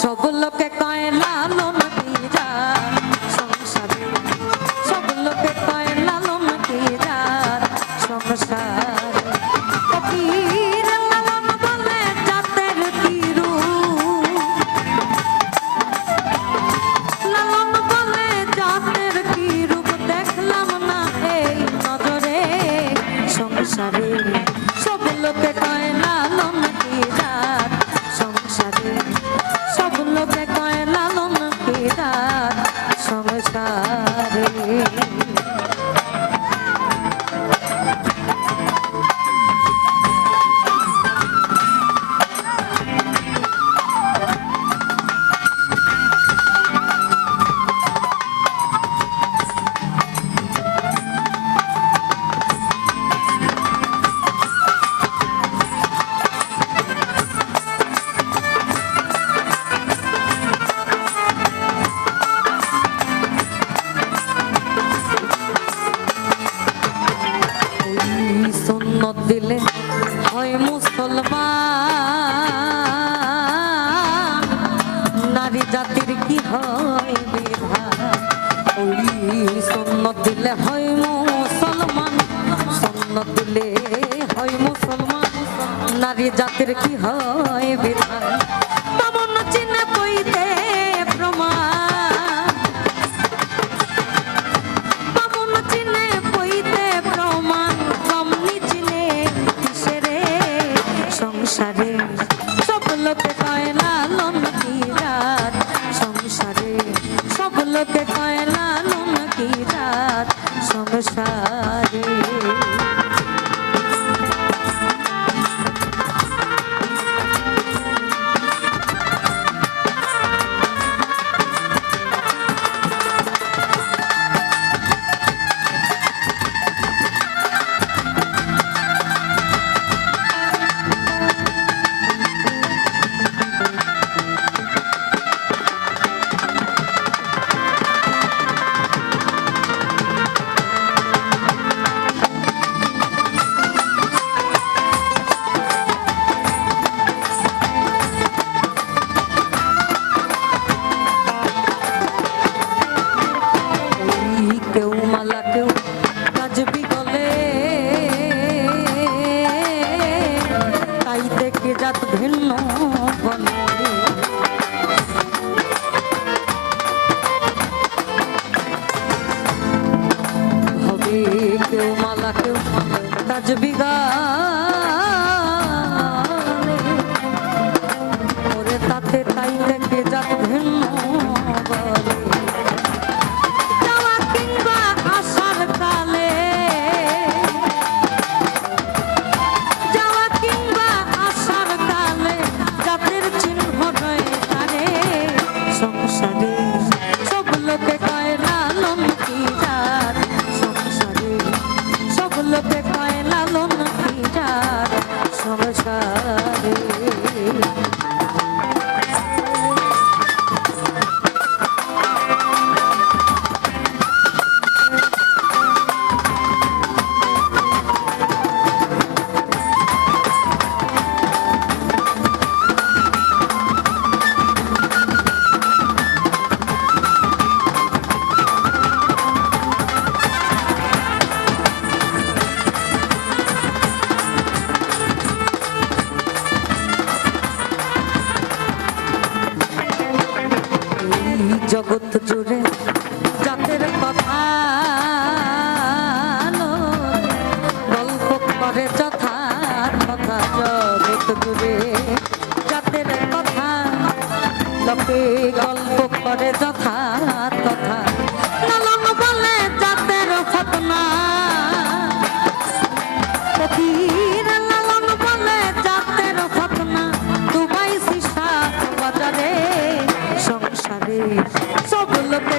সব লোকে কয় লালন পিরার সংসারে, সব লোকে কয় লালন পিরার সংসারে। ফকির লালন বলে জাতের কি রূপ, লালন বলে জাতের কি রূপ দেখলাম না এই নজরে সংসারে। সব লোকে কয় লালন পিরার সংসারে, সব লোকে কয় লালন পিরার সংসারে। সুন্নত দিলে হয় মুসলমান, নারী জাতির কি হয় বিধান। ওই সুন্নত দিলে হয় মুসলমান, সুন্নত দিলে হয় মুসলমান, নারী জাতির কি হয় বিধান। বামন চিনে বইতে প্রমাণ, বামন চিনে বইতে প্রমাণ, কমনি চিনে কিসেরে সংসারে। সব লোকে কয় লালন পিরার সংসারে, সব লোকে কয় লালন পিরার সংসারে। কেউ মালা কেউ কাজবি গলে, তাই দেখে জাত ভিন্ন বলে। হবে কেউ মালা কেউ কাজবি গালে, ওরে তাতে তাই দেখে জাত ভিন্ন বলে। সংসারে সব লোকে কয় লালন পিরার সংসারে, সব লোকে কয় লালন পিরার সংসারে। জগৎ জুড়ে জাতের কথা গল্প করে যথার কথা, জগৎ জুড়ে জাতের কথা লোকে গল্প করে যথার কথা। লালন বলে জাতের ফতনা, ফকির লালন বলে জাতের ফতনা, দুবাই সিসা বাজারে সংসারে। সব লোকে